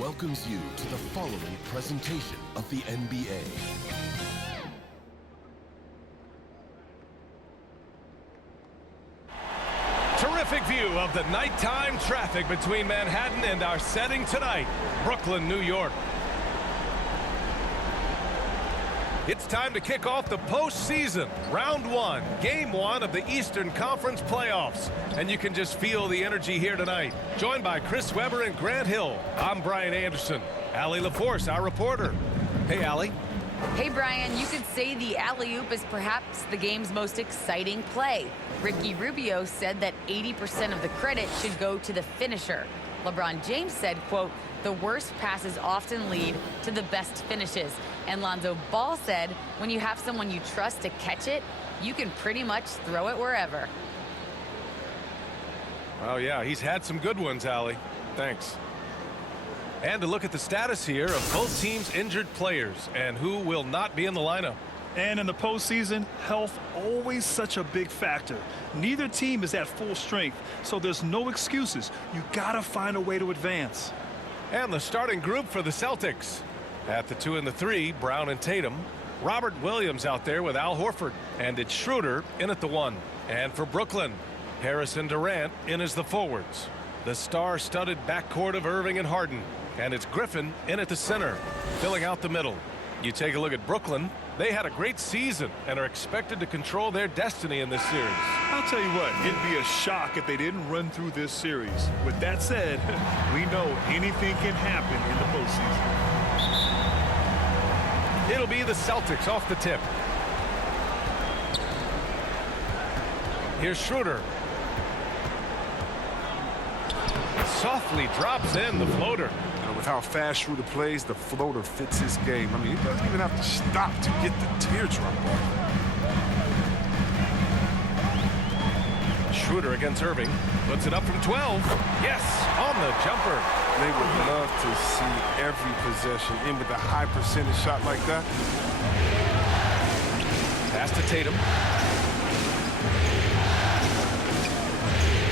welcomes you to the following presentation of the NBA. Terrific view of the nighttime traffic between Manhattan and our setting tonight, Brooklyn, New York. It's time to kick off the postseason, round one, game one of the Eastern Conference playoffs. And you can just feel the energy here tonight. Joined by Chris Webber and Grant Hill, I'm Brian Anderson. Allie LaForce, our reporter. Hey, Allie. Hey, Brian, you could say the alley-oop is perhaps the game's most exciting play. Ricky Rubio said that 80% of the credit should go to the finisher. LeBron James said, quote, the worst passes often lead to the best finishes. And Lonzo Ball said, when you have someone you trust to catch it, you can pretty much throw it wherever. Oh, yeah, he's had some good ones, Allie. Thanks. And to look at the status here of both teams' injured players and who will not be in the lineup. And in the postseason, health always such a big factor. Neither team is at full strength, so there's no excuses. You gotta find a way to advance. And the starting group for the Celtics. At the 2 and the 3, Brown and Tatum. Robert Williams out there with Al Horford. And it's Schroeder in at the 1. And for Brooklyn, Harris and Durant in as the forwards. The star-studded backcourt of Irving and Harden. And it's Griffin in at the center, filling out the middle. You take a look at Brooklyn. They had a great season and are expected to control their destiny in this series. I'll tell you what, it'd be a shock if they didn't run through this series. With that said, we know anything can happen in the postseason. It'll be the Celtics off the tip. Here's Schroeder. Softly drops in the floater. With how fast Schroeder plays, the floater fits his game. I mean, he doesn't even have to stop to get the teardrop. Schroeder against Irving. Puts it up from 12. Yes, on the jumper. They would love to see every possession end with a high percentage shot like that. Pass to Tatum.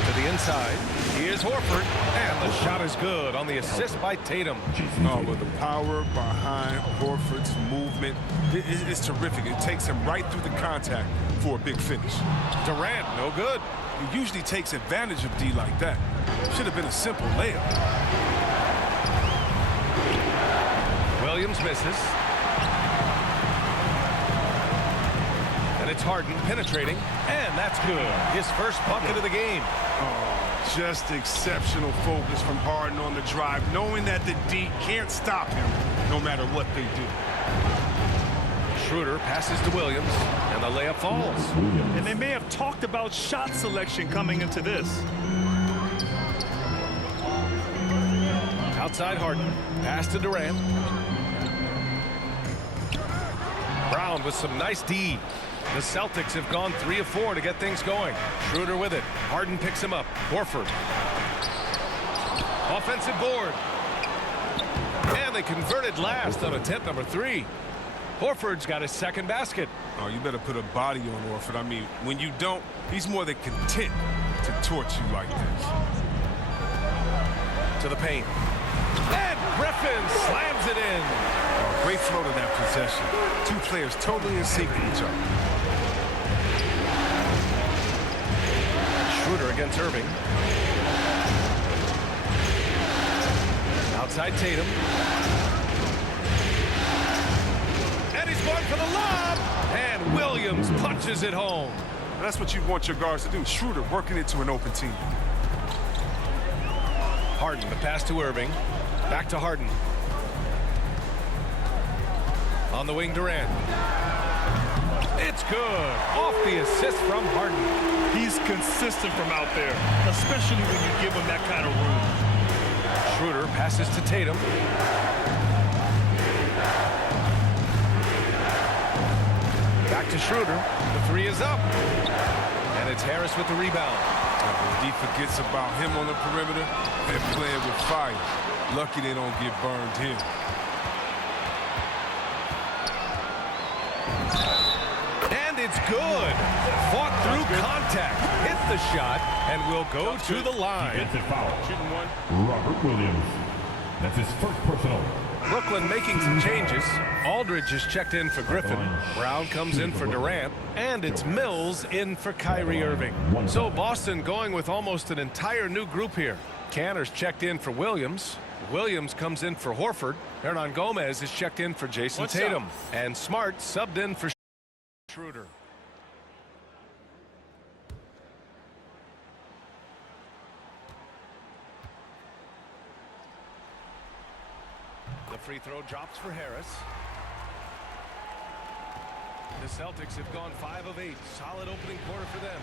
To the inside. Here's Horford, and the shot is good on the assist by Tatum. Oh, but the power behind Horford's movement is terrific. It takes him right through the contact for a big finish. Durant, no good. He usually takes advantage of D like that. Should have been a simple layup. Williams misses. And it's Harden penetrating, and that's good. His first bucket of the game. Oh. Just exceptional focus from Harden on the drive, knowing that the D can't stop him no matter what they do. Schroeder passes to Williams, and the layup falls. And they may have talked about shot selection coming into this. Outside Harden, pass to Durant. Brown with some nice D. The Celtics have gone 3 of 4 to get things going. Schroeder with it. Harden picks him up. Horford. Offensive board. And they converted last on attempt number 3. Horford's got his second basket. Oh, you better put a body on Horford. I mean, when you don't, he's more than content to torch you like this. To the paint. And Griffin slams it in. Oh, great flow to that possession. Two players totally in sync with each other. Schroeder against Irving. Outside Tatum. And he's going for the lob. And Williams punches it home. That's what you want your guards to do. Schroeder working into an open team. Harden, the pass to Irving. Back to Harden. On the wing, Durant. It's good. Off the assist from Harden. He's consistent from out there, especially when you give him that kind of room. Schroeder passes to Tatum. Back to Schroeder. The 3 is up. And it's Harris with the rebound. He forgets about him on the perimeter. They're playing with fire. Lucky they don't get burned here. And it's good. Fought through contact. Hit the shot and will go to the line. Defensive foul. Shooting one. Robert Williams. That's his first personal. Brooklyn making some changes. Aldridge is checked in for Griffin. Brown comes in for Durant. And it's Mills in for Kyrie Irving. So Boston going with almost an entire new group here. Canner's checked in for Williams. Williams comes in for Horford. Hernan Gomez is checked in for Jason Tatum. And Smart subbed in for Schroeder. The free throw drops for Harris. The Celtics have gone 5 of 8. Solid opening quarter for them.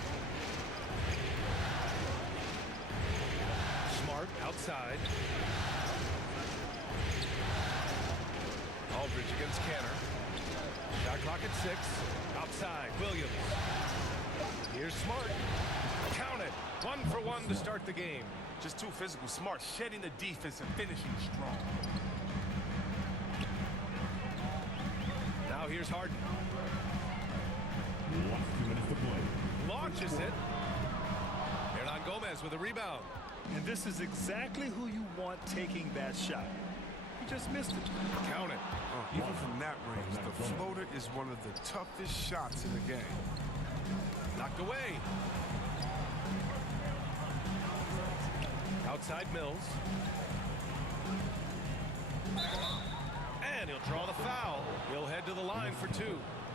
Smart outside. Aldridge against Canner. Shot clock at 6. Outside, Williams. Here's Smart. Count it. 1 for 1 to start the game. Just too physical. Smart shedding the defense and finishing strong. Now here's Harden. 2 minutes to play. Launches it. Hernan Gomez with a rebound. And this is exactly who you want taking that shot. He just missed it. Count it. Even from that range, the floater is one of the toughest shots in the game. Knocked away. Outside Mills. And he'll draw the foul. He'll head to the line for 2.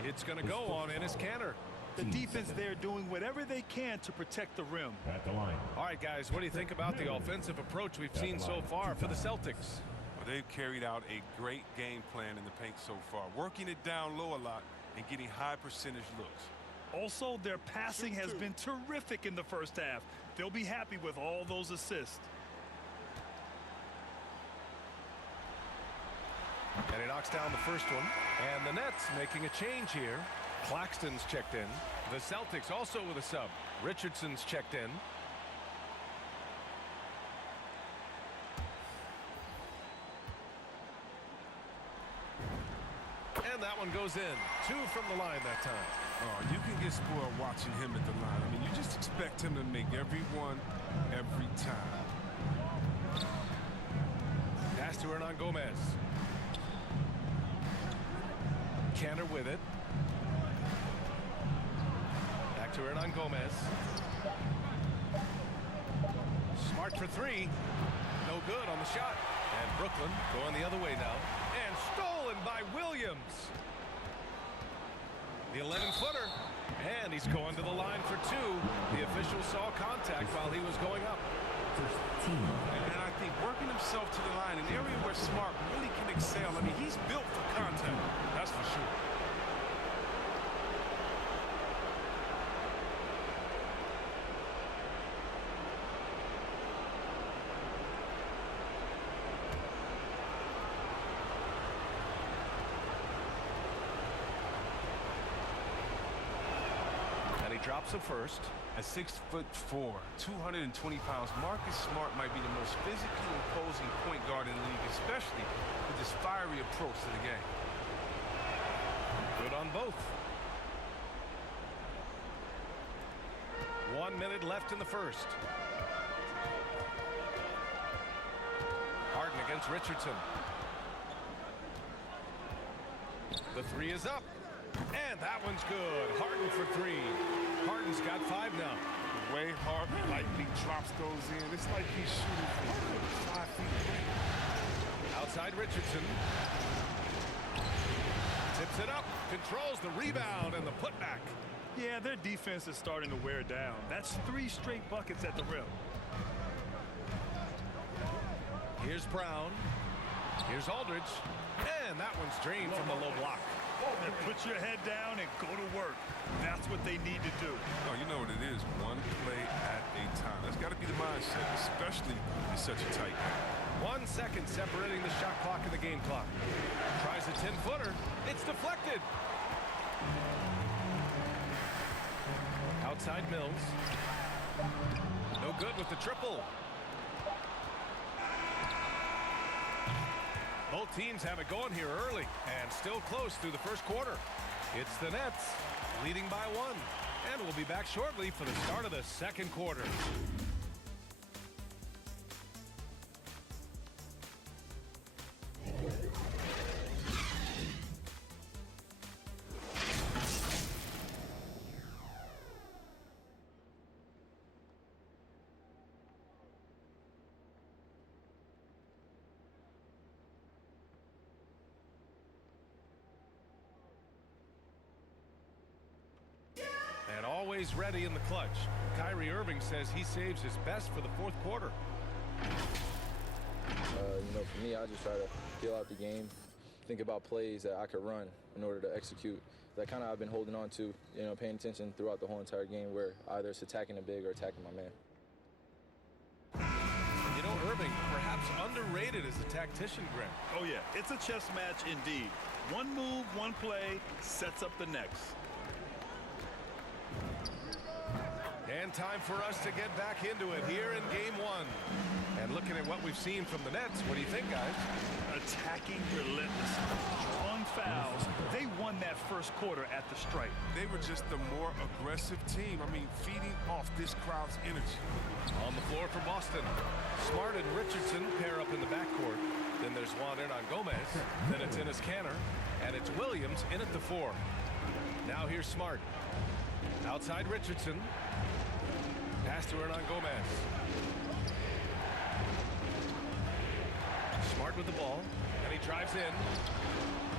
It's going to go on Enes Kanter. The defense there doing whatever they can to protect the rim. At the line. All right, guys, what do you think about the offensive approach we've seen so far for the Celtics? Well, they've carried out a great game plan in the paint so far, working it down low a lot and getting high percentage looks. Also, their passing has been terrific in the first half. They'll be happy with all those assists. And he knocks down the first one. And the Nets making a change here. Claxton's checked in. The Celtics also with a sub. Richardson's checked in. And that one goes in. 2 from the line that time. Oh, you can get spoiled watching him at the line. I mean, you just expect him to make every one, every time. Pass to Hernan Gomez. Canner with it. Back to Hernan Gomez. Smart for 3. No good on the shot. And Brooklyn going the other way now. And stolen by Williams. The 11-footer. And he's going to the line for 2. The official saw contact while he was going up. And I think working himself to the line, an area where Smart really can excel. I mean, he's built for contact. That's for sure. Drops a first. At 6'4", 220 pounds, Marcus Smart might be the most physically imposing point guard in the league, especially with his fiery approach to the game. Good on both. 1 minute left in the first. Harden against Richardson. The 3 is up. And that one's good. Harden for 3. Harden's got 5 now. The way Harden lightly drops those in, it's like he's shooting from 5 feet away. Outside Richardson. Tips it up. Controls the rebound and the putback. Yeah, their defense is starting to wear down. That's 3 straight buckets at the rim. Here's Brown. Here's Aldridge. And that one's drained from the low block. And put your head down and go to work. That's what they need to do. Oh, you know what it is. 1 play at a time. That's got to be the mindset, especially in such a tight game. 1 second separating the shot clock and the game clock. Tries a 10-footer. It's deflected. Outside Mills. No good with the triple. Both teams have it going here early and still close through the first quarter. It's the Nets leading by 1. And we'll be back shortly for the start of the second quarter. always ready in the clutch. Kyrie Irving says he saves his best for the fourth quarter. For me, I just try to feel out the game, think about plays that I could run in order to execute. That kind of I've been holding on to, paying attention throughout the whole entire game where either it's attacking the big or attacking my man. Irving, perhaps underrated as a tactician, Greg. Oh, yeah. It's a chess match indeed. One move, one play sets up the next. And time for us to get back into it here in game one. And looking at what we've seen from the Nets, what do you think, guys? Attacking relentlessly, drawing fouls. They won that first quarter at the stripe. They were just the more aggressive team. I mean, feeding off this crowd's energy. On the floor for Boston. Smart and Richardson pair up in the backcourt. Then there's Juan Hernan-Gomez. Then it's Enes Kanter. And it's Williams in at the 4. Now here's Smart. Outside Richardson. Pass to Hernan-Gomez. Smart with the ball. And he drives in.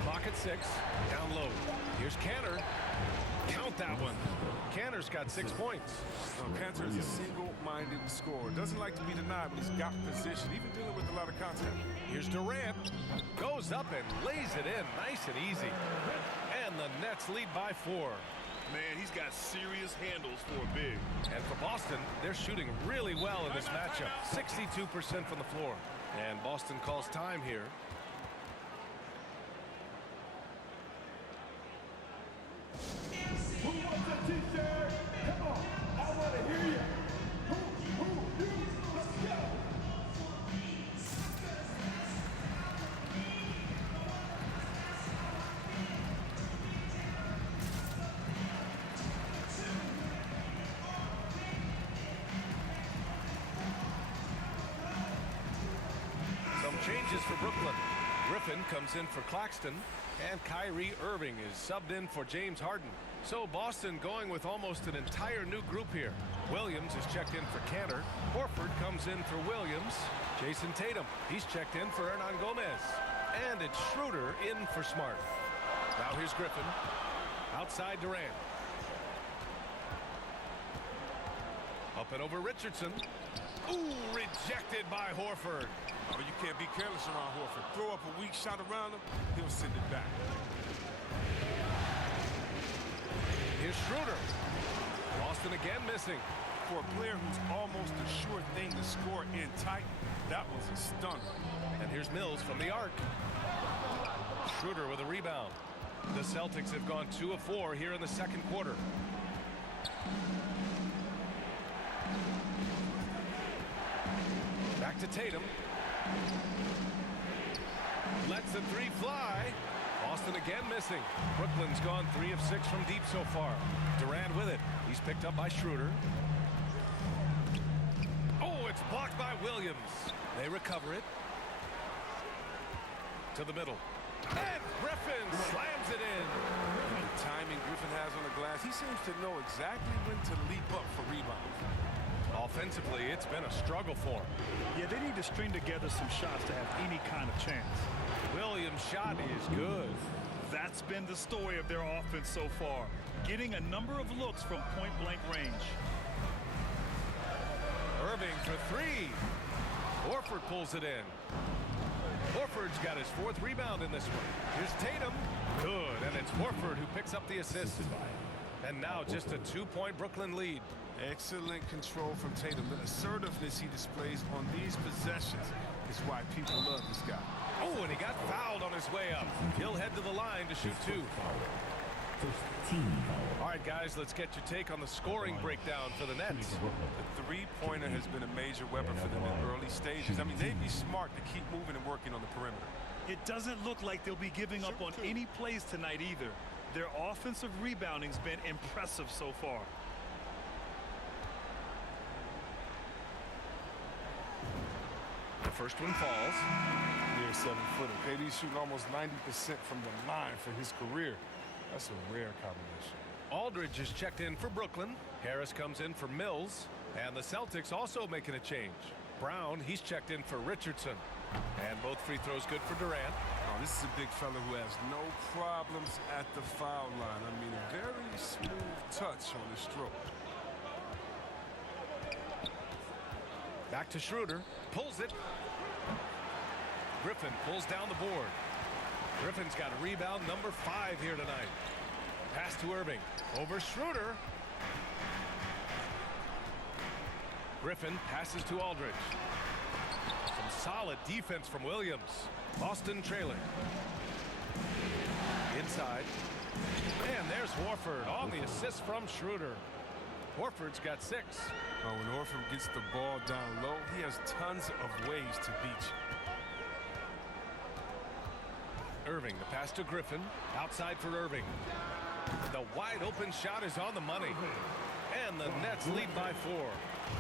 Clock at 6. Down low. Here's Kanter. Count that one. Kanter's got 6 points. Kanter is a single-minded scorer. Doesn't like to be denied, but he's got position, even dealing with a lot of contact. Here's Durant. Goes up and lays it in nice and easy. And the Nets lead by 4. Man, he's got serious handles for a big. And for Boston, they're shooting really well in this matchup. 62% from the floor. And Boston calls time here. Who wants a t-shirt? Come on, I want to hear you. Who, you, let's go. Some changes for Brooklyn. Griffin comes in for Claxton, and Kyrie Irving is subbed in for James Harden. So Boston going with almost an entire new group here. Williams is checked in for Kanter. Horford comes in for Williams. Jason Tatum, he's checked in for Hernan-Gomez. And it's Schroeder in for Smart. Now here's Griffin. Outside Durant. Up and over Richardson. Ooh, rejected by Horford. Oh, you can't be careless around Horford. Throw up a weak shot around him, he'll send it back. Here's Schroeder. Boston again missing. For a player who's almost a sure thing to score in tight, that was a stunner. And here's Mills from the arc. Schroeder with a rebound. The Celtics have gone 2 of 4 here in the second quarter. Back to Tatum. Lets the 3 fly. Boston again missing. Brooklyn's gone 3 of 6 from deep so far. Durant with it. He's picked up by Schroeder. Oh, it's blocked by Williams. They recover it. To the middle. And Griffin slams it in. The timing Griffin has on the glass, he seems to know exactly when to leap up for rebounds. Offensively, it's been a struggle for him. Yeah, they need to string together some shots to have any kind of chance. Williams' shot is good. That's been the story of their offense so far, getting a number of looks from point-blank range. Irving for 3. Horford pulls it in. Horford's got his 4th rebound in this one. Here's Tatum. Good, and it's Horford who picks up the assist. And now just a 2-point Brooklyn lead. Excellent control from Tatum. The assertiveness he displays on these possessions is why people love this guy. Oh, and he got fouled on his way up. He'll head to the line to shoot 2. First team foul. All right, guys, let's get your take on the scoring breakdown for the Nets. The three-pointer has been a major weapon for them in early stages. I mean, they'd be smart to keep moving and working on the perimeter. It doesn't look like they'll be giving up on any plays tonight either. Their offensive rebounding's been impressive so far. The first one falls. Near 7-footer. KD's shooting almost 90% from the line for his career. That's a rare combination. Aldridge is checked in for Brooklyn. Harris comes in for Mills. And the Celtics also making a change. Brown, he's checked in for Richardson. And both free throws good for Durant. Oh, this is a big fella who has no problems at the foul line. I mean, a very smooth touch on the stroke. Back to Schroeder. Pulls it. Griffin pulls down the board. Griffin's got a rebound number 5 here tonight. Pass to Irving. Over Schroeder. Griffin passes to Aldridge. Some solid defense from Williams. Boston trailing. Inside. And there's Horford on the assist from Schroeder. Horford's got 6. Oh, when Horford gets the ball down low, he has tons of ways to beat you. Irving, the pass to Griffin. Outside for Irving. The wide open shot is on the money. And the Nets lead by 4.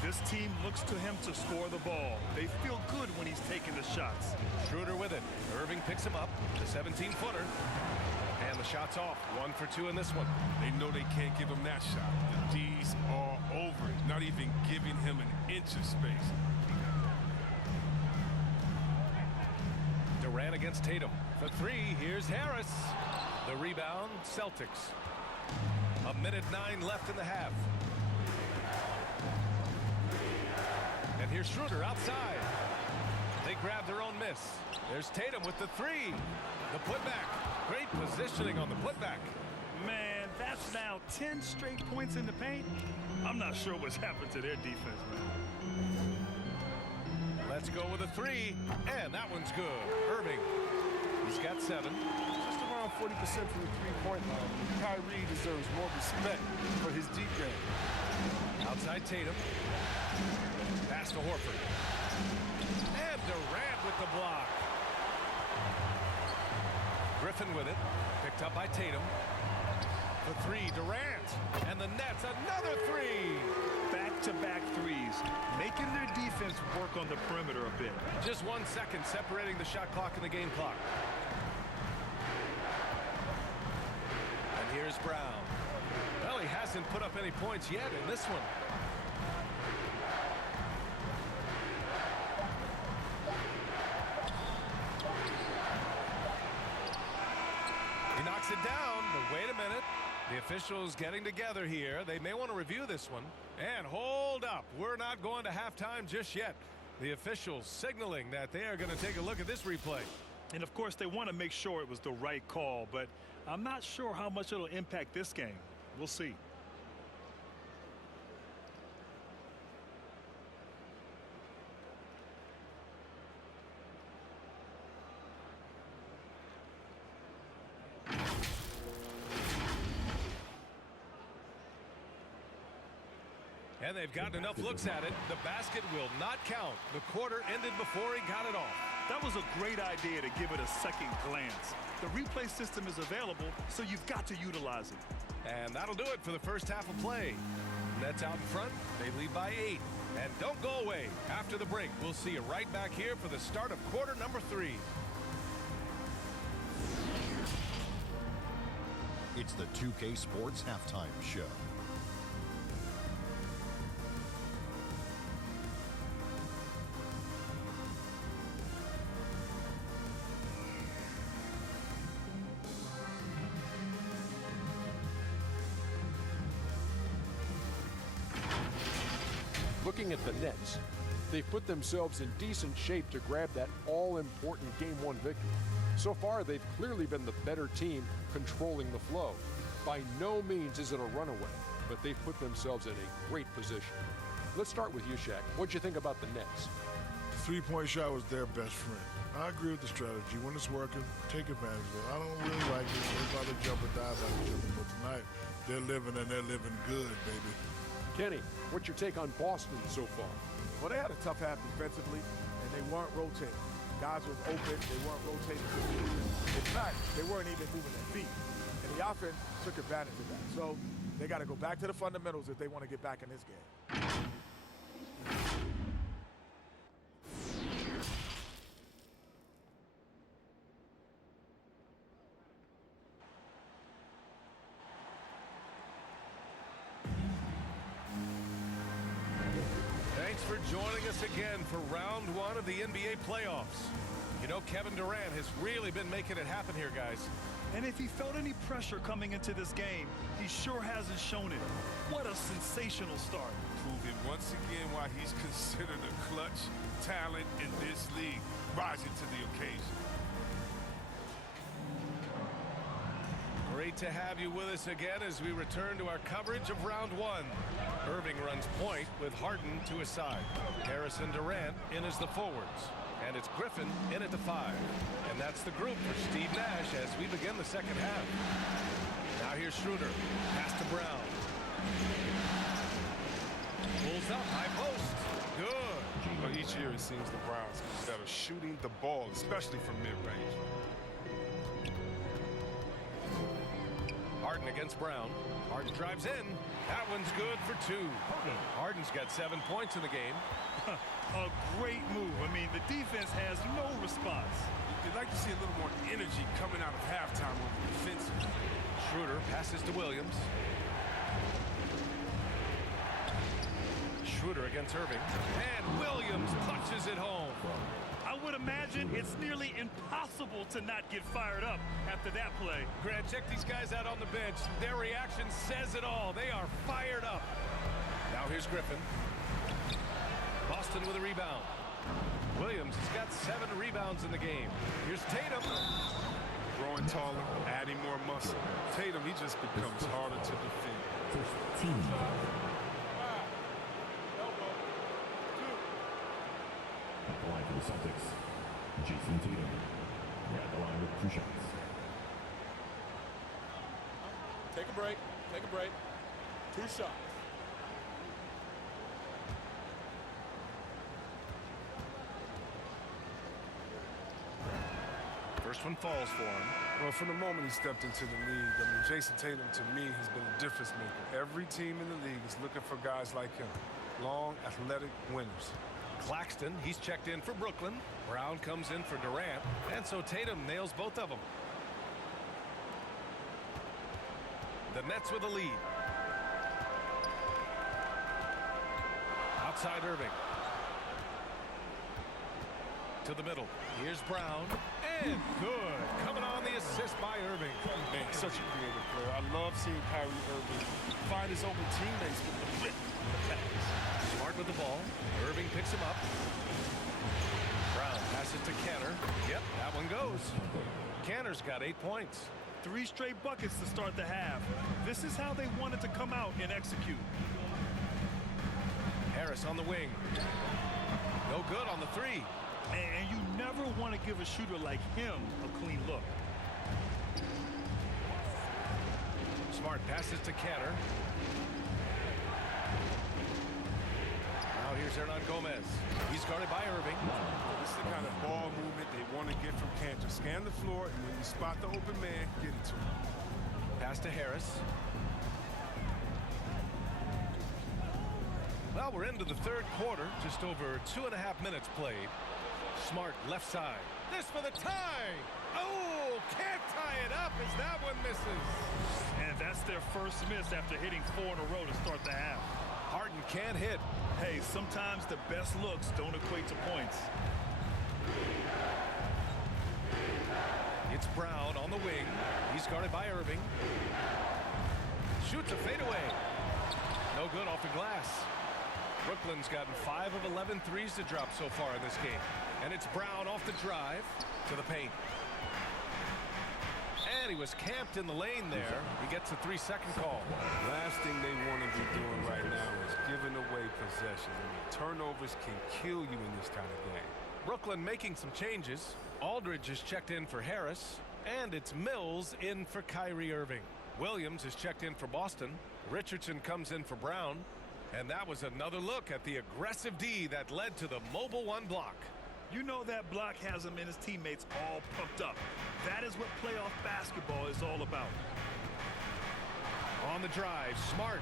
This team looks to him to score the ball. They feel good when he's taking the shots. Schroeder with it. Irving picks him up. The 17-footer. And the shot's off. 1 for 2 in this one. They know they can't give him that shot. The D's are over it, not even giving him an inch of space. Durant against Tatum. For 3, here's Harris. The rebound, Celtics. 1:09 left in the half. And here's Schroeder outside. They grab their own miss. There's Tatum with the 3. The putback. Great positioning on the putback. Man, that's now 10 straight points in the paint. I'm not sure what's happened to their defense, man. Let's go with a 3. And that one's good. Irving. He's got 7. Just around 40% from the three-point line. Kyrie deserves more respect for his deep game. Outside Tatum. Pass to Horford. And Durant with the block. Griffin with it. Picked up by Tatum. The 3, Durant. And the Nets, another 3. Back-to-back threes, making their defense work on the perimeter a bit. Just 1 second separating the shot clock and the game clock. And here's Brown. Well, he hasn't put up any points yet in this one. He knocks it down, but wait a minute. The officials getting together here. They may want to review this one. And hold up. We're not going to halftime just yet. The officials signaling that they are going to take a look at this replay. And, of course, they want to make sure it was the right call, but I'm not sure how much it'll impact this game. We'll see. And they've gotten enough looks at it. The basket will not count. The quarter ended before he got it off. That was a great idea to give it a second glance. The replay system is available, so you've got to utilize it. And that'll do it for the first half of play. Nets out in front. They lead by 8. And don't go away. After the break, we'll see you right back here for the start of quarter number 3. It's the 2K Sports Halftime Show. Looking at the Nets, they've put themselves in decent shape to grab that all-important Game 1 victory. So far, they've clearly been the better team controlling the flow. By no means is it a runaway, but they've put themselves in a great position. Let's start with you, Shaq. What'd you think about the Nets? The three-point shot was their best friend. I agree with the strategy. When it's working, take advantage of it. I don't really like it. Everybody jumping, dive out jumping, but tonight they're living and they're living good, baby. Kenny, what's your take on Boston so far? Well, they had a tough half defensively, and they weren't rotating. Guys were open. They weren't rotating. In fact, they weren't even moving their feet. And the offense took advantage of that. So they got to go back to the fundamentals if they want to get back in this game. Thanks for joining us again for round one of the NBA playoffs. You know, Kevin Durant has really been making it happen here, guys. And if he felt any pressure coming into this game, he sure hasn't shown it. What a sensational start. Proving once again why he's considered a clutch talent in this league, rising to the occasion. Great to have you with us again as we return to our coverage of round one. Irving runs point with Harden to his side. Harris and Durant in as the forwards. And it's Griffin in at the 5. And that's the group for Steve Nash as we begin the second half. Now here's Schroeder. Pass to Brown. Pulls up, high post. Good. Well, each year it seems the Browns that are shooting the ball, especially from mid-range. Harden against Brown. Harden drives in. That one's good for 2. Harden's got 7 points in the game. A great move. I mean, the defense has no response. You'd like to see a little more energy coming out of halftime on the defensive. Schroeder passes to Williams. Schroeder against Irving. And Williams punches it home. I would imagine it's nearly impossible to not get fired up after that play. Grant, check these guys out on the bench. Their reaction says it all. They are fired up. Now here's Griffin. Boston with a rebound. Williams has got 7 rebounds in the game. Here's Tatum. Growing taller, adding more muscle. Tatum, he just becomes harder to defend. At the line for the Celtics, Jason Tatum. We're at the line with 2 shots. Take a break. Take a break. 2 shots. First one falls for him. Well, from the moment he stepped into the league, I mean, Jason Tatum, to me, has been a difference maker. Every team in the league is looking for guys like him. Long, athletic winners. Claxton, he's checked in for Brooklyn. Brown comes in for Durant. And so Tatum nails both of them. The Nets with a lead. Outside Irving. To the middle. Here's Brown. And good. Coming on the assist by Irving. Man, such a creative player. I love seeing Kyrie Irving find his open teammates with the flip and the pass. Smart with the ball. Irving picks him up. Brown passes to Canner. Yep, that one goes. Canner's got 8 points. 3 straight buckets to start the half. This is how they wanted to come out and execute. Harris on the wing. No good on the 3. And you never want to give a shooter like him a clean look. Smart passes to Canner. Now here's Hernan Gomez. He's guarded by Irving. This is the kind of ball movement they want to get from Cantor. Scan the floor, and when you spot the open man, get it to him. Pass to Harris. Well, we're into the third quarter. Just over 2.5 minutes played. Smart left side. This for the tie. Oh, can't tie it up as that one misses. And that's their first miss after hitting 4 in a row to start the half. Harden can't hit. Hey, sometimes the best looks don't equate to points. It's Brown on the wing. He's guarded by Irving. Shoots a fadeaway. No good off the glass. Brooklyn's gotten 5 of 11 threes to drop so far in this game. And it's Brown off the drive to the paint. And he was camped in the lane there. He gets a 3-second call. Last thing they want to be doing right now is giving away possessions. I mean, turnovers can kill you in this kind of game. Brooklyn making some changes. Aldridge is checked in for Harris. And it's Mills in for Kyrie Irving. Williams is checked in for Boston. Richardson comes in for Brown. And that was another look at the aggressive D that led to the mobile 1 block. You know that block has him and his teammates all pumped up. That is what playoff basketball is all about. On the drive, Smart.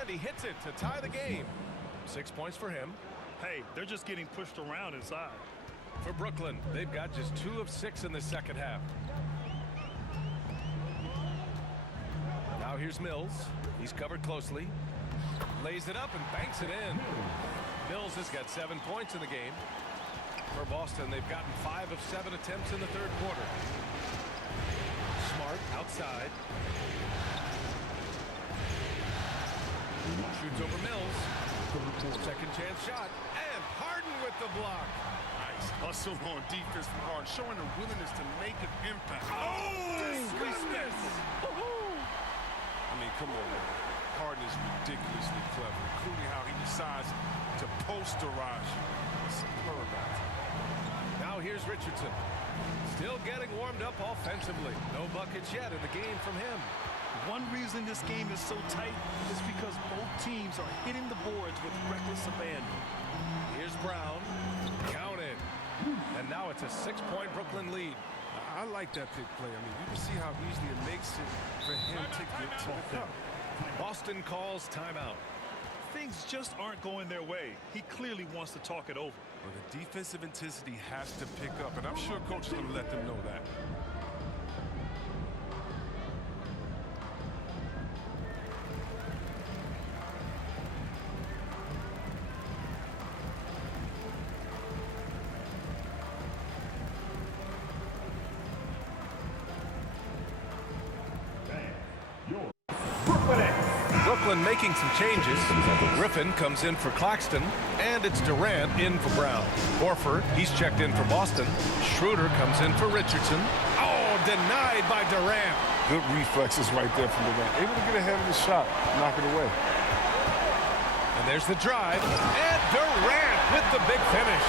And he hits it to tie the game. 6 points for him. Hey, they're just getting pushed around inside. For Brooklyn, they've got just 2 of 6 in the second half. Now here's Mills. He's covered closely. Lays it up and banks it in. Mills has got 7 points in the game. For Boston, they've gotten 5 of 7 attempts in the third quarter. Smart outside. Shoots over Mills. Second chance shot. And Harden with the block. Nice hustle on defense from Harden, showing a willingness to make an impact. Goodness! I mean, come on, man. Harden is ridiculously clever, including how he decides to posterize you. Superb out. Now here's Richardson. Still getting warmed up offensively. No buckets yet in the game from him. One reason this game is so tight is because both teams are hitting the boards with reckless abandon. Here's Brown. Counted. And now it's a 6-point Brooklyn lead. I like that pick play. I mean, you can see how easily it makes it for him to get to the cup. Boston calls timeout. Things just aren't going their way. He clearly wants to talk it over. Well, the defensive intensity has to pick up, and I'm sure coach is going to let them know that. Brooklyn making some changes. Griffin comes in for Claxton, and it's Durant in for Brown. Horford, he's checked in for Boston. Schroeder comes in for Richardson. Oh, denied by Durant. Good reflexes right there from Durant. Able to get ahead of the shot, knock it away. And there's the drive, and Durant with the big finish.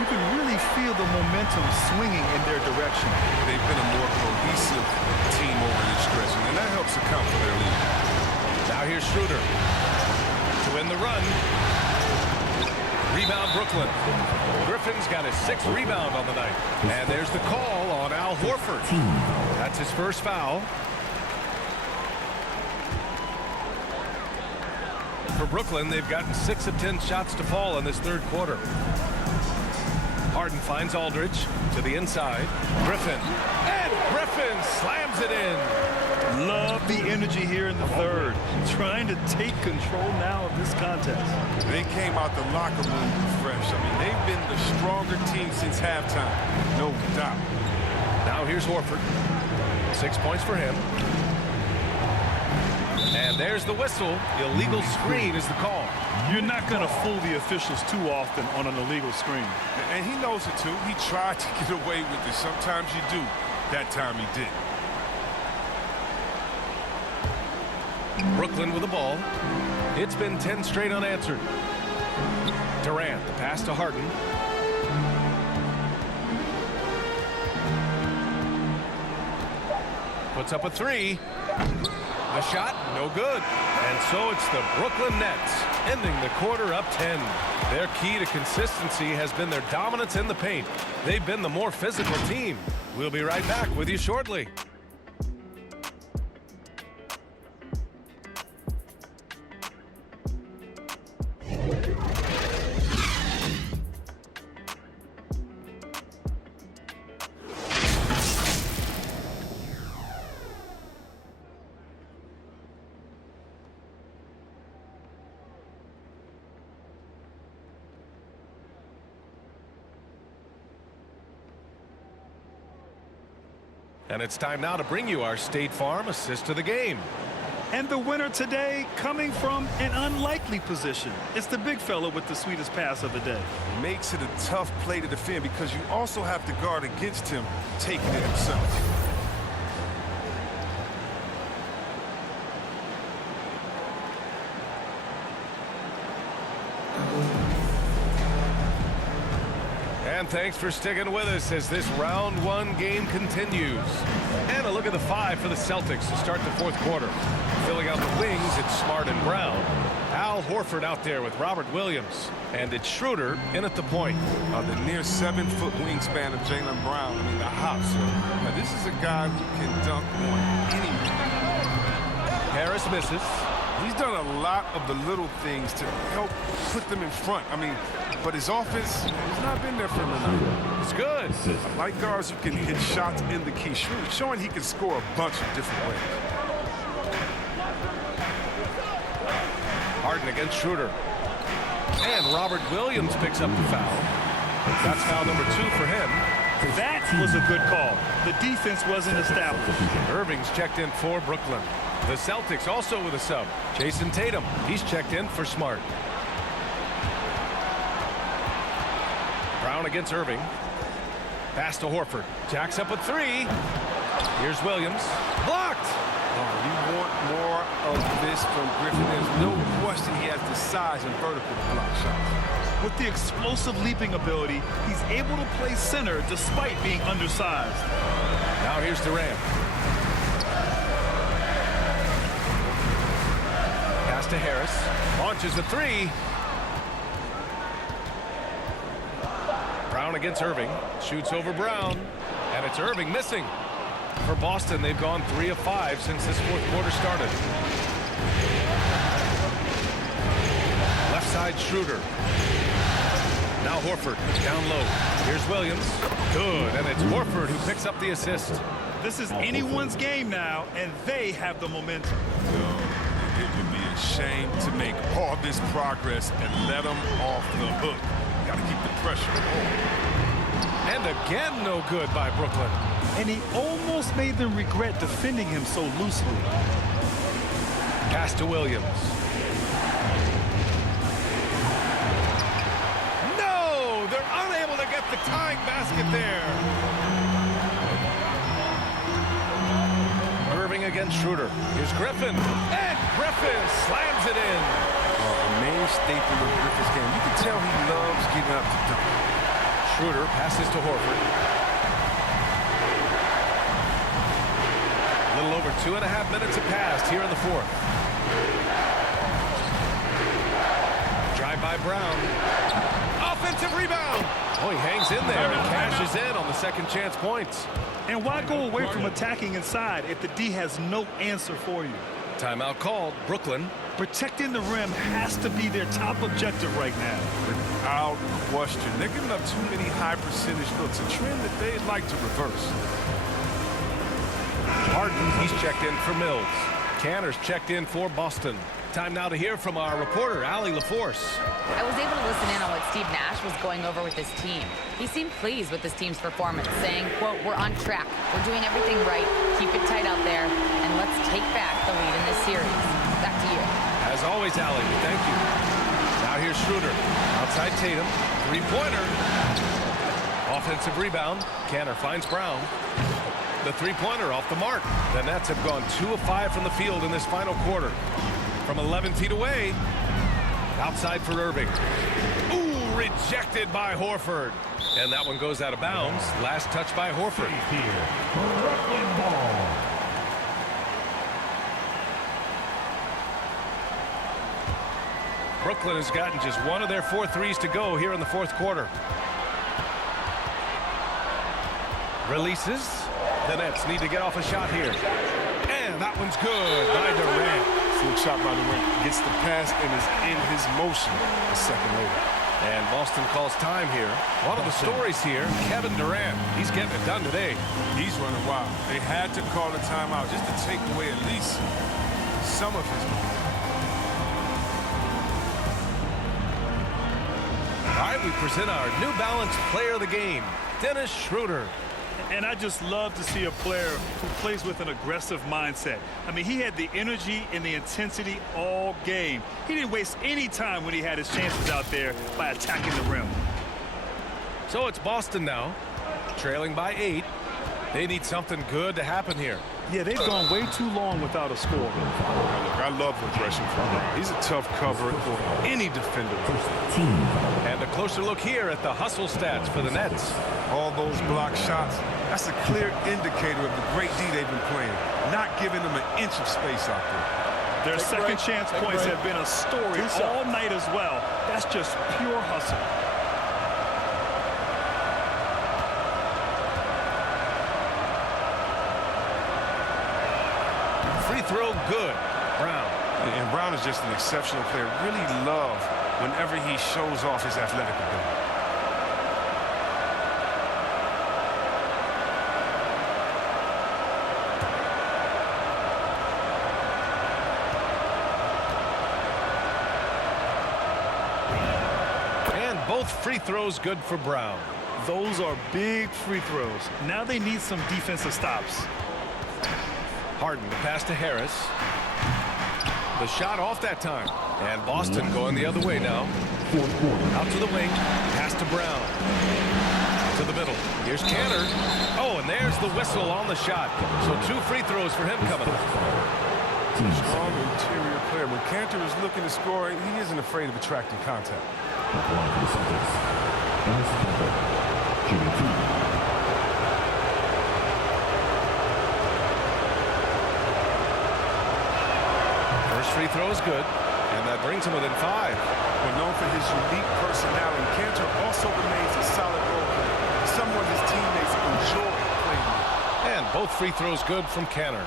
You can really feel the momentum swinging in their direction. They've been a more cohesive team over this stretch, and that helps account for their lead. Now here's Schroeder to win the run. Rebound Brooklyn. Griffin's got his 6th rebound on the night. And there's the call on Al Horford. That's his first foul. For Brooklyn, they've gotten 6 of 10 shots to fall in this third quarter. Harden finds Aldridge to the inside. Griffin. And Griffin slams it in. Love the energy here in the third. Trying to take control now of this contest. They came out the locker room fresh. I mean, they've been the stronger team since halftime. No doubt. Now here's Horford. 6 points for him. And there's the whistle. Illegal screen is the call. You're not going to fool the officials too often on an illegal screen. And he knows it too. He tried to get away with it. Sometimes you do. That time he did. Brooklyn with the ball. It's been 10 straight unanswered. Durant, the pass to Harden. Puts up a 3. The shot, no good. And so it's the Brooklyn Nets ending the quarter up 10. Their key to consistency has been their dominance in the paint. They've been the more physical team. We'll be right back with you shortly. And it's time now to bring you our State Farm assist of the game. And the winner today coming from an unlikely position. It's the big fella with the sweetest pass of the day. Makes it a tough play to defend because you also have to guard against him taking it himself. And thanks for sticking with us as this round 1 game continues. And a look at the 5 for the Celtics to start the fourth quarter. Filling out the wings, it's Smart and Brown. Al Horford out there with Robert Williams. And it's Schroeder in at the point. The near 7-foot wingspan of Jaylen Brown. I mean, the hops. Now, this is a guy who can dunk on anyone. Harris misses. He's done a lot of the little things to help put them in front. I mean, but his offense has not been there for him enough. It's good. I like guards who can hit shots in the key, showing he can score a bunch of different ways. Harden against Schroeder. And Robert Williams picks up the foul. That's foul number 2 for him. That was a good call. The defense wasn't established. Irving's checked in for Brooklyn. The Celtics also with a sub. Jason Tatum. He's checked in for Smart. Brown against Irving. Pass to Horford. Jacks up a 3. Here's Williams. Blocked. You want more of this from Griffin. There's no question he has the size and vertical to block shots. With the explosive leaping ability, he's able to play center despite being undersized. Now here's Durant. Pass to Harris. Launches a 3. Brown against Irving. Shoots over Brown. And it's Irving missing. For Boston, they've gone 3 of 5 since this fourth quarter started. Left side Schroeder. Now Horford down low. Here's Williams. Good, and it's Horford who picks up the assist. This is anyone's game now, and they have the momentum. It would be a shame to make all this progress and let them off the hook. Got to keep the pressure on. And again, no good by Brooklyn. And he almost made them regret defending him so loosely. Pass to Williams. No! They're unable to get the tying basket there. Irving against Schroeder. Here's Griffin. And Griffin slams it in. A main staple of Griffin's game. You can tell he loves getting up to dunk. Schroeder passes to Horford. A little over 2.5 minutes have passed here in the fourth. Drive by Brown. Offensive rebound. Oh, he hangs in there and cashes in on the second chance points. And why go away from attacking inside if the D has no answer for you? Timeout called. Brooklyn. Protecting the rim has to be their top objective right now. Without question. They're giving up too many high percentage looks, a trend that they'd like to reverse. Harden, he's checked in for Mills. Canner's checked in for Boston. Time now to hear from our reporter, Allie LaForce. I was able to listen in on what Steve Nash was going over with his team. He seemed pleased with his team's performance, saying, quote, "We're on track. We're doing everything right. Keep it tight out there, and let's take back the lead in this series." Back to you. As always, Allie, thank you. Now here's Schroeder. Outside Tatum. Three-pointer. Offensive rebound. Canner finds Brown. The three-pointer off the mark. The Nets have gone 2 of 5 from the field in this final quarter. From 11 feet away. Outside for Irving. Ooh, rejected by Horford. And that one goes out of bounds. Last touch by Horford. Here, Brooklyn ball. Brooklyn has gotten just one of their 4 threes to go here in the fourth quarter. Releases. The Nets need to get off a shot here. And that one's good by Durant. Slick shot by Durant. Gets the pass and is in his motion a second later. And Boston calls time here. One of the stories here, Kevin Durant. He's getting it done today. He's running wild. They had to call a timeout just to take away at least some of his momentum. All right, we present our New Balance Player of the Game, Dennis Schroeder. And I just love to see a player who plays with an aggressive mindset. I mean, he had the energy and the intensity all game. He didn't waste any time when he had his chances out there by attacking the rim. So it's Boston now, trailing by 8. They need something good to happen here. Yeah, they've gone way too long without a score. Look, I love aggression from him. He's a tough cover for any defender. And a closer look here at the hustle stats for the Nets. All those block shots, that's a clear indicator of the great D they've been playing. Not giving them an inch of space out there. Their second chance points have been a story all night as well. That's just pure hustle. Free throw good. Brown. And Brown is just an exceptional player. Really love whenever he shows off his athletic ability. Both free throws good for Brown. Those are big free throws. Now they need some defensive stops. Harden the pass to Harris. The shot off that time. And Boston going the other way now. Out to the wing. Pass to Brown. To the middle. Here's Cantor. Oh, and there's the whistle on the shot. So 2 free throws for him coming up. Strong interior player. When Cantor is looking to score, he isn't afraid of attracting contact. At the line for the Celtics, Dennis Cantor, shooting 2. First free throw is good, and that brings him within 5. Well, known for his unique personality, Cantor also remains a solid role player, someone his teammates enjoy playing with. And both free throws good from Cantor.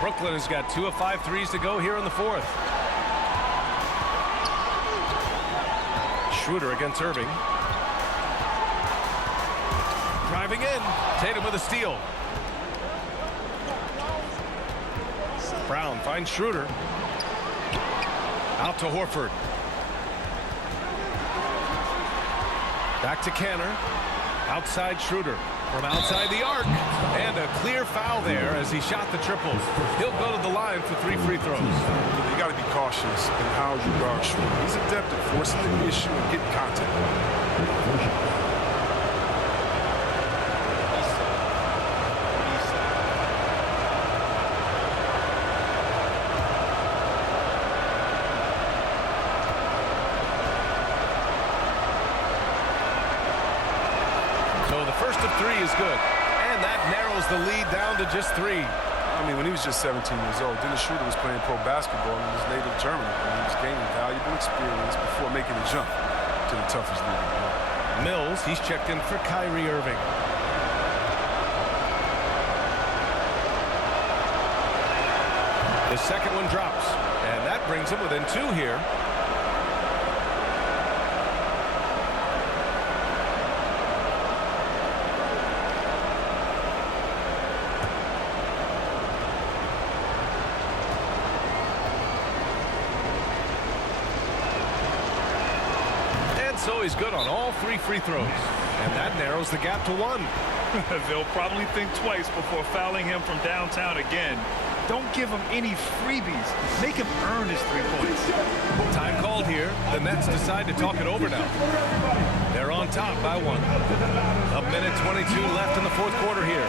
Brooklyn has got 2 of 5 threes to go here in the 4th. Schroeder against Irving. Driving in. Tatum with a steal. Brown finds Schroeder. Out to Horford. Back to Cantor. Outside Schroeder. From outside the arc. And a clear foul there as he shot the triple. He'll go to the line for 3 free throws. You got to be cautious in how you guard Schroeder. He's adept at forcing the issue and getting contact. So the first of 3 is good. And that narrows the lead down to just 3. I mean, when he was just 17 years old, Dennis Schroeder was playing pro basketball in his native Germany, and he was gaining valuable experience before making a jump to the toughest league in the world. Mills, he's checked in for Kyrie Irving. The second one drops, and that brings him within 2 here. So he's good on all 3 free throws. And that narrows the gap to 1. They'll probably think twice before fouling him from downtown again. Don't give him any freebies. Make him earn his 3 points. Time called here. The Nets decide to talk it over now. They're on top by 1. A minute 22 left in the 4th quarter here.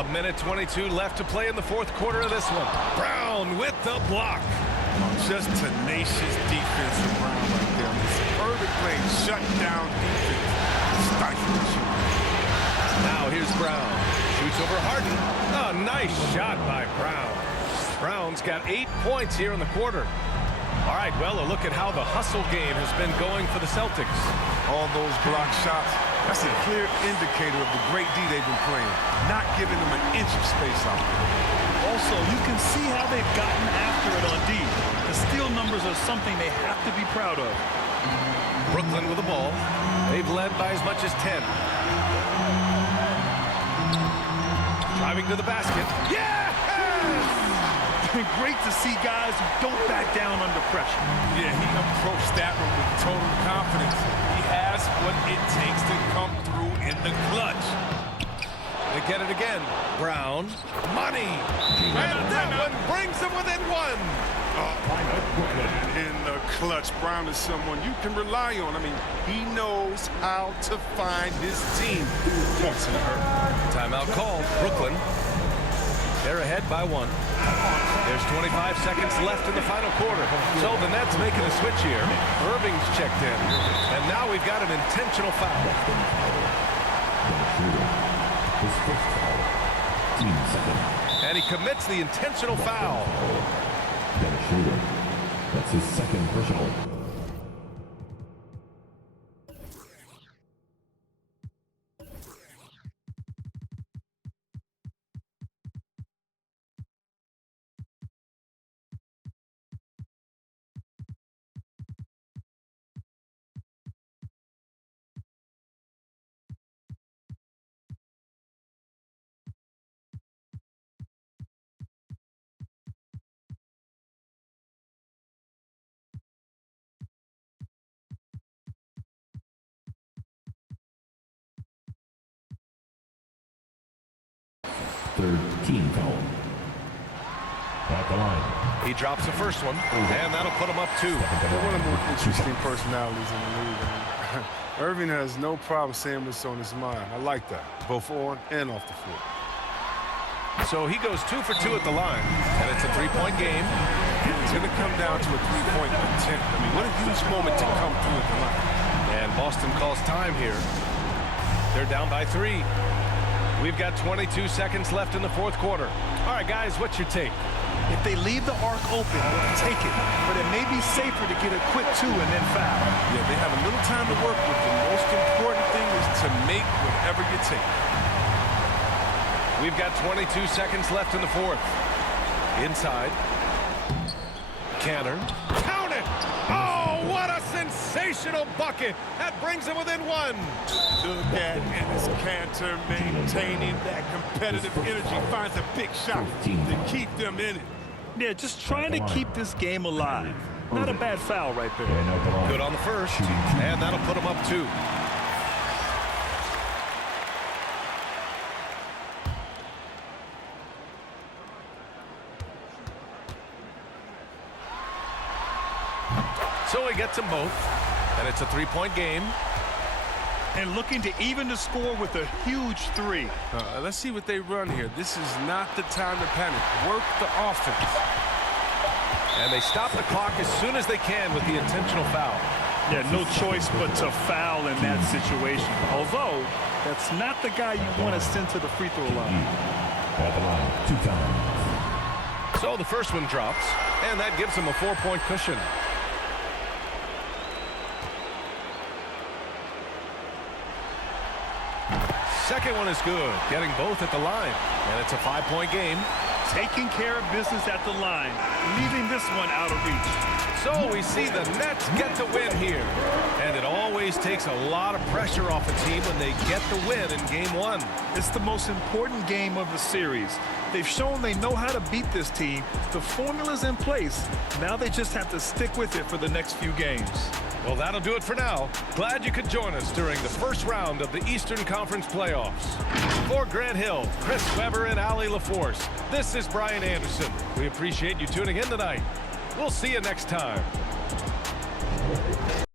A minute 22 left to play in the 4th quarter of this one. Brown with the block. Just tenacious defense from Brown right there. I mean, perfect play, shut down defense, stifling shooting. Now here's Brown. Shoots over Harden. A nice shot by Brown. Brown's got 8 points here in the quarter. All right, well, a look at how the hustle game has been going for the Celtics. All those block shots, that's a clear indicator of the great D they've been playing. Not giving them an inch of space out there. Also, you can see how they've gotten after it on D. The steal numbers are something they have to be proud of. Brooklyn with the ball. They've led by as much as 10. Driving to the basket. Yes! Great to see guys who don't back down under pressure. Yeah, he approached that one with total confidence. He has what it takes to come through in the clutch. They get it again. Brown. Money. And that one brings them within 1. In the clutch, Brown is someone you can rely on. I mean, he knows how to find his team. Points in a hurry. Timeout called. Brooklyn. They're ahead by 1. There's 25 seconds left in the final quarter. So the Nets making a switch here. Irving's checked in. And now we've got an intentional foul. His first foul, team second. And he commits the intentional foul. Dennis Schroeder, that's his second personal. third team foul. At the line. He drops the first one, and that'll put him up 2. They're one of the more interesting personalities in the league. I mean, Irving has no problem saying what's on his mind. I like that, both on and off the floor. So he goes 2 for 2 at the line, and it's a 3-point game. It's going to come down to a 3-point attempt. I mean, what a huge moment to come through at the line. And Boston calls time here. They're down by 3. We've got 22 seconds left in the fourth quarter. All right, guys, what's your take? If they leave the arc open, take it. But it may be safer to get a quick 2 and then foul. Yeah, they have a little time to work with. The most important thing is to make whatever you take. We've got 22 seconds left in the fourth. Inside. Canner. Count it! Oh, what a sensational bucket! That brings him within 1. Look at Enes Kanter maintaining that competitive energy. Finds a big shot to keep them in it. Yeah, just trying to keep this game alive. Not a bad foul right there. Good on the first, and that'll put him up 2. So he gets them both, and it's a 3-point game. And looking to even the score with a huge 3. Let's see what they run here. This is not the time to panic. Work the offense. And they stop the clock as soon as they can with the intentional foul. Yeah, no choice but to foul in that situation. Although, that's not the guy you want to send to the free throw line. At the line, 2 times. So the first one drops, and that gives them a 4-point cushion. Second one is good, getting both at the line, and it's a 5-point game. Taking care of business at the line, leaving this one out of reach. So we see the Nets get the win here, and it always takes a lot of pressure off a team when they get the win in Game 1. It's the most important game of the series. They've shown they know how to beat this team. The formula's in place. Now they just have to stick with it for the next few games. Well, that'll do it for now. Glad you could join us during the first round of the Eastern Conference playoffs. For Grant Hill, Chris Webber, and Allie LaForce, this is Brian Anderson. We appreciate you tuning in tonight. We'll see you next time.